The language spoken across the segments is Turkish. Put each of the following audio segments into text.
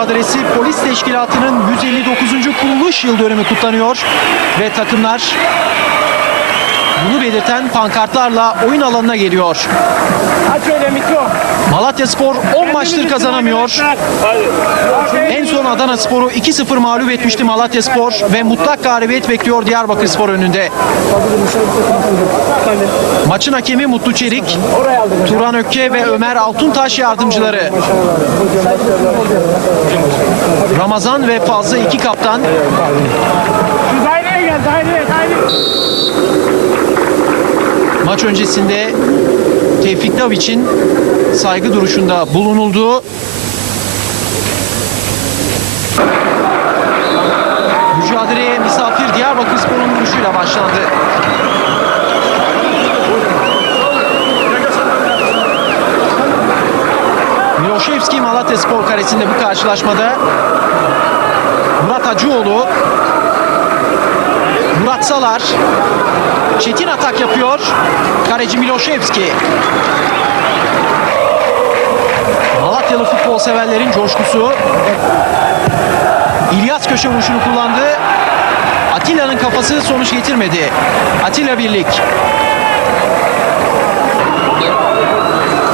mücadelesi polis teşkilatının 159. kuruluş yıl dönümü kutlanıyor ve takımlar bunu belirten pankartlarla oyun alanına geliyor. Malatya Spor 10 maçtır kazanamıyor. En son Adana Spor'u 2-0 mağlup etmişti Malatya Spor ve mutlak galibiyet bekliyor Diyarbakır Spor önünde. Maçın hakemi Mutlu Çelik, Turan Ökke ve Ömer Altuntaş yardımcıları. Ramazan ve Fazlı iki kaptan daireye gel daireye daireye. Maç öncesinde Tevfik Daviç'in saygı duruşunda bulunulduğu mücadeleye misafir Diyarbakır Spor'un vuruşuyla başlandı. Miloševski Malatya Spor karesinde bu karşılaşmada Murat Hacıoğlu Murat Salar Çetin atak yapıyor. Kaleci Miloševski. Malatyalı futbol severlerin coşkusu. İlyas köşe vuruşunu kullandı. Atilla'nın kafası sonuç getirmedi. Atilla Birlik.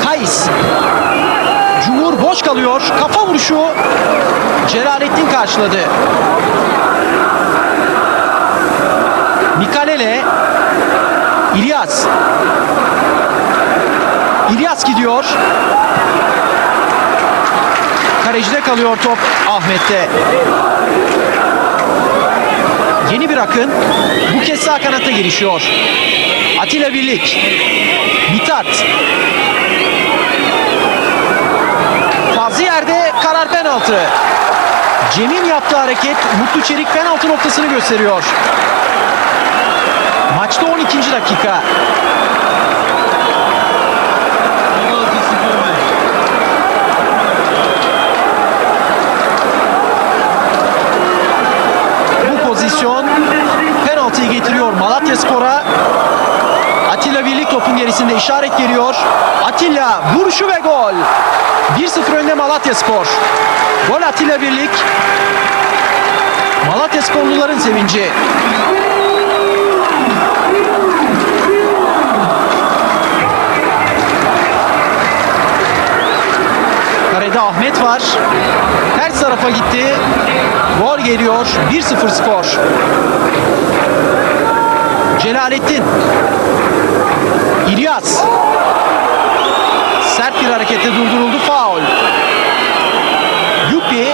Kayis. Cumhur boş kalıyor. Kafa vuruşu. Celalettin karşıladı. Mikalele İlyas İlyas gidiyor Kalecide kalıyor top Ahmet'te Yeni bir akın bu kez sağ kanatta girişiyor Atilla Birlik Mithat Fazlı yerde karar penaltı Cem'in yaptığı hareket Mutlu Çelik penaltı noktasını gösteriyor. Maçta 12. dakika. Bu pozisyon penaltıyı getiriyor Malatya Spor'a. Atilla Gerisinde işaret geliyor. Atilla vuruşu ve gol. 1-0 önde Malatya Spor. Gol Atilla Birlik. Malatya Sporluların sevinci. Karede Ahmet var. Ters tarafa gitti. Gol geliyor. 1-0 skor. Celalettin. İlyas. Sert bir hareketle durduruldu. Faul. Yupi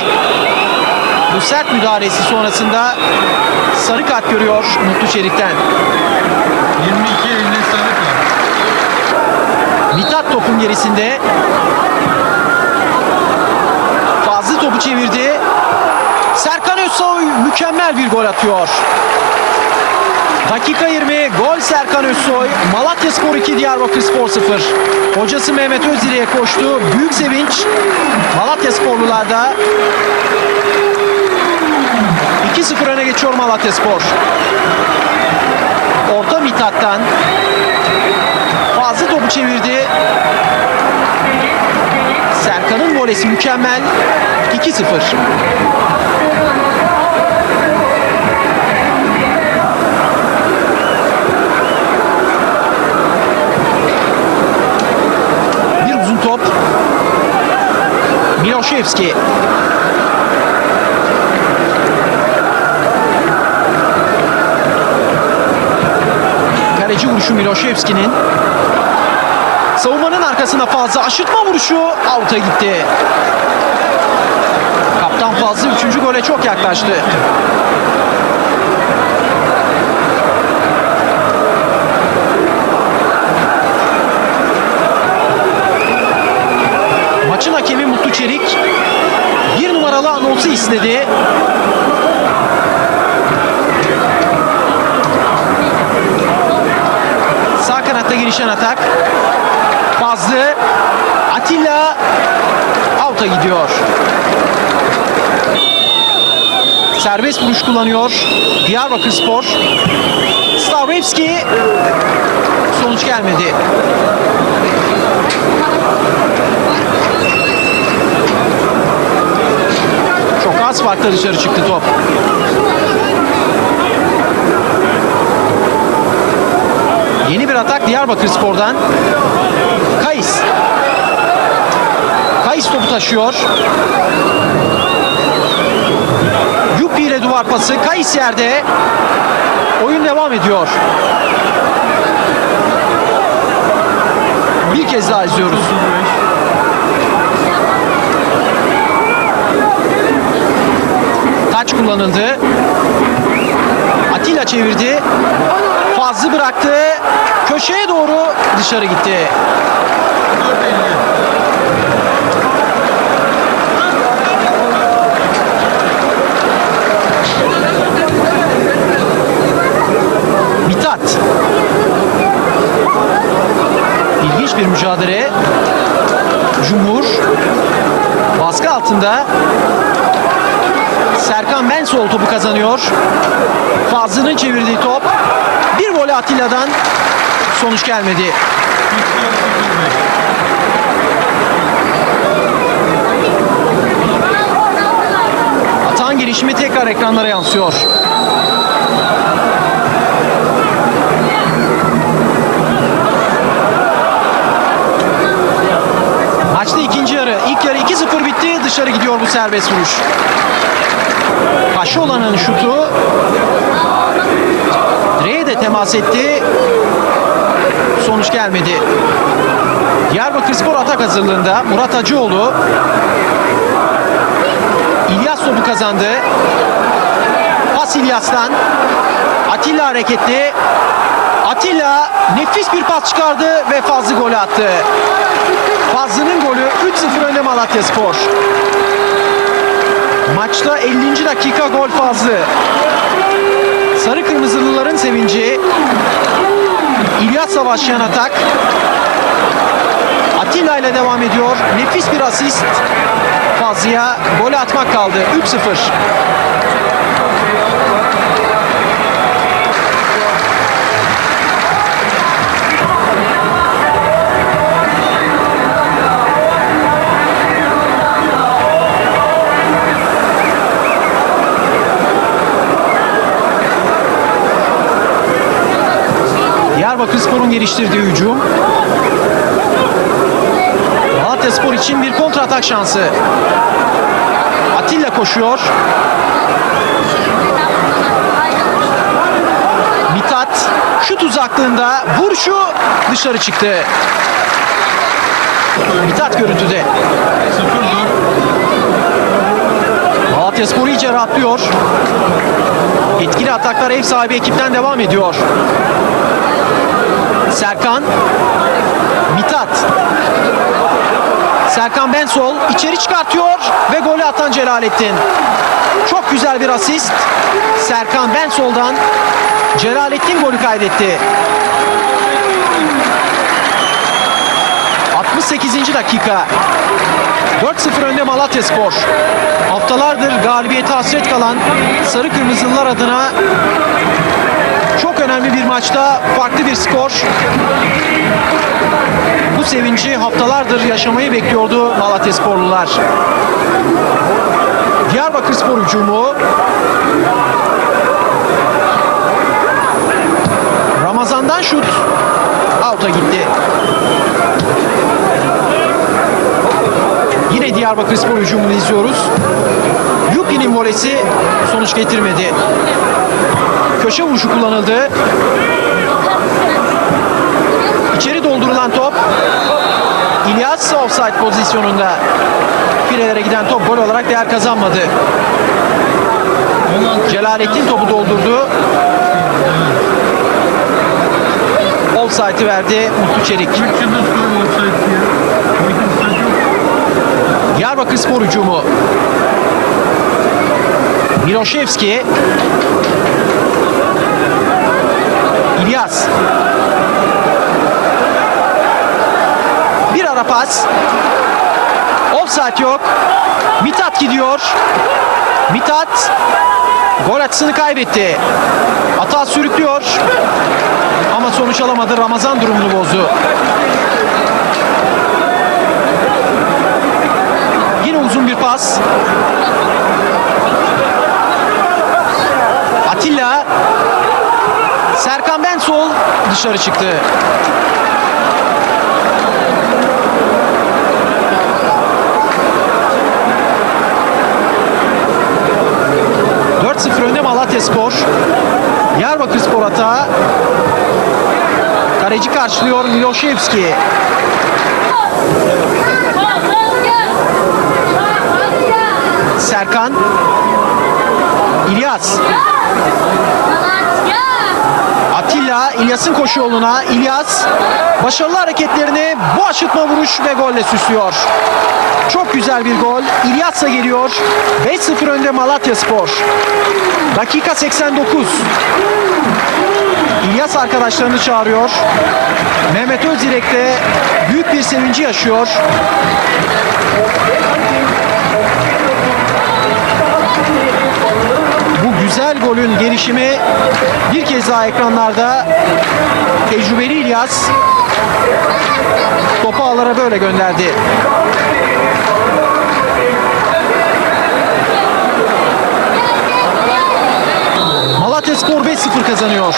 bu sert müdahalesi sonrasında sarı kart görüyor Mutlu Çelik'ten. 22 elinde sarı kart. Mithat topun gerisinde. Fazlı topu çevirdi. Serkan Özsoy mükemmel bir gol atıyor. Dakika 20 gol Serkan Özsoy. Malatya Spor 2 Diyarbakır Spor 0. Hocası Mehmet Özdire'ye koştu. Büyük sevinç Malatya Sporlularda. 2-0 öne geçiyor Malatya Spor. Orta Mithat'tan Fazlı topu çevirdi. Serkan'ın volesi mükemmel. 2-0. Miloševski. Kaleci vuruşu Miloševski'nin. Savunmanın arkasına fazla aşırtma vuruşu out'a gitti. Kaptan Fazlı 3. gole çok yaklaştı. Maçın hakemi Mutlu Çelik numaralı anonsu istedi. Sağ kanatta gelişen atak. Fazlı. Atilla out'a gidiyor. Serbest vuruş kullanıyor Diyarbakır Spor. Stavrovski sonuç gelmedi. Az farkla dışarı çıktı top. Yeni bir atak Diyarbakır Spor'dan. Kayıs. Kayıs topu taşıyor. Yupi ile duvar pası. Kayıs yerde. Oyun devam ediyor. Bir kez daha izliyoruz. 35. Taç kullanıldı. Atilla çevirdi. Fazlı bıraktı. Köşeye doğru dışarı gitti. 4.50. Mithat. İlginç bir mücadele. Cumhur. Baskı altında. Serkan Bensol kazanıyor. Fazlı'nın çevirdiği top. Bir voley Atilla'dan sonuç gelmedi. 44.05. Atağın gelişimi tekrar ekranlara yansıyor. 2-0 bitti. Dışarı gidiyor bu serbest vuruş. Paşolan'ın şutu direğe de temas etti. Sonuç gelmedi. Diyarbakır Spor atak hazırlığında. Murat Hacıoğlu İlyas topu kazandı. Pas İlyas'tan. Atilla hareketli. Atilla nefis bir pas çıkardı ve Fazlı golü attı. Fazlı'nın golü 3-0 önde Malatya Spor. Maçta 50. dakika gol Fazlı. Sarı Kırmızılıların sevinci. İlyas'la başlayan atak. Atilla ile devam ediyor. Nefis bir asist. Fazlı'ya gol atmak kaldı. 3-0. Diyarbakır Spor'un geliştirdiği hücum. Malatya Spor için bir kontra atak şansı. Atilla koşuyor. Mithat şut uzaklığında vuruşu dışarı çıktı. Mithat görüntüde. 0.4. Malatya Spor iyice rahatlıyor. Etkili ataklar ev sahibi ekipten devam ediyor. Serkan. Mithat. Serkan Bensol içeri çıkartıyor ve golü atan Celalettin. Çok güzel bir asist. Serkan Bensol'dan Celalettin golü kaydetti. 68. dakika. 4-0 önde Malatya Spor. Haftalardır galibiyete hasret kalan Sarı Kırmızılılar adına çok önemli bir maçta farklı bir skor. Bu sevinci haftalardır yaşamayı bekliyordu Malatya Sporlular. Diyarbakır Spor hücumu. Ramazan'dan şut. Out'a gitti. Yine Diyarbakır Spor hücumunu izliyoruz. Yupi'nin volesi sonuç getirmedi. Köşe vuruşu kullanıldı. İçeri doldurulan top. İlyas offside pozisyonunda. Filelere giden top gol olarak değer kazanmadı. 16. Celalettin topu doldurdu. Offside'ı verdi Mutlu Çelik. 3 yıldız gol offside diyor. Offside yok. Diyarbakır Spor hücumu. Miloševski. İlyas. Bir ara pas. Offside yok. Mithat gidiyor. Mithat gol açısını kaybetti. Hata sürüklüyor. Ama sonuç alamadı. Ramazan durumunu bozdu. Yine uzun bir pas. Dışarı çıktı. ...4-0 önde Malatya Spor. Diyarbakır Spor atağı. Kaleci karşılıyor Miloševski. Serkan. İlyas. Atilla İlyas'ın koşu yoluna. İlyas başarılı hareketlerini bu aşıtma vuruş ve golle süslüyor. Çok güzel bir gol. İlyas'la geliyor. 5-0 önde Malatya Spor. Dakika 89. İlyas arkadaşlarını çağırıyor. Mehmet Özdirek de büyük bir sevinci yaşıyor. Golün gelişimi bir kez daha ekranlarda tecrübeli İlyas topu ağlara böyle gönderdi. Malatya Spor 5-0 kazanıyor.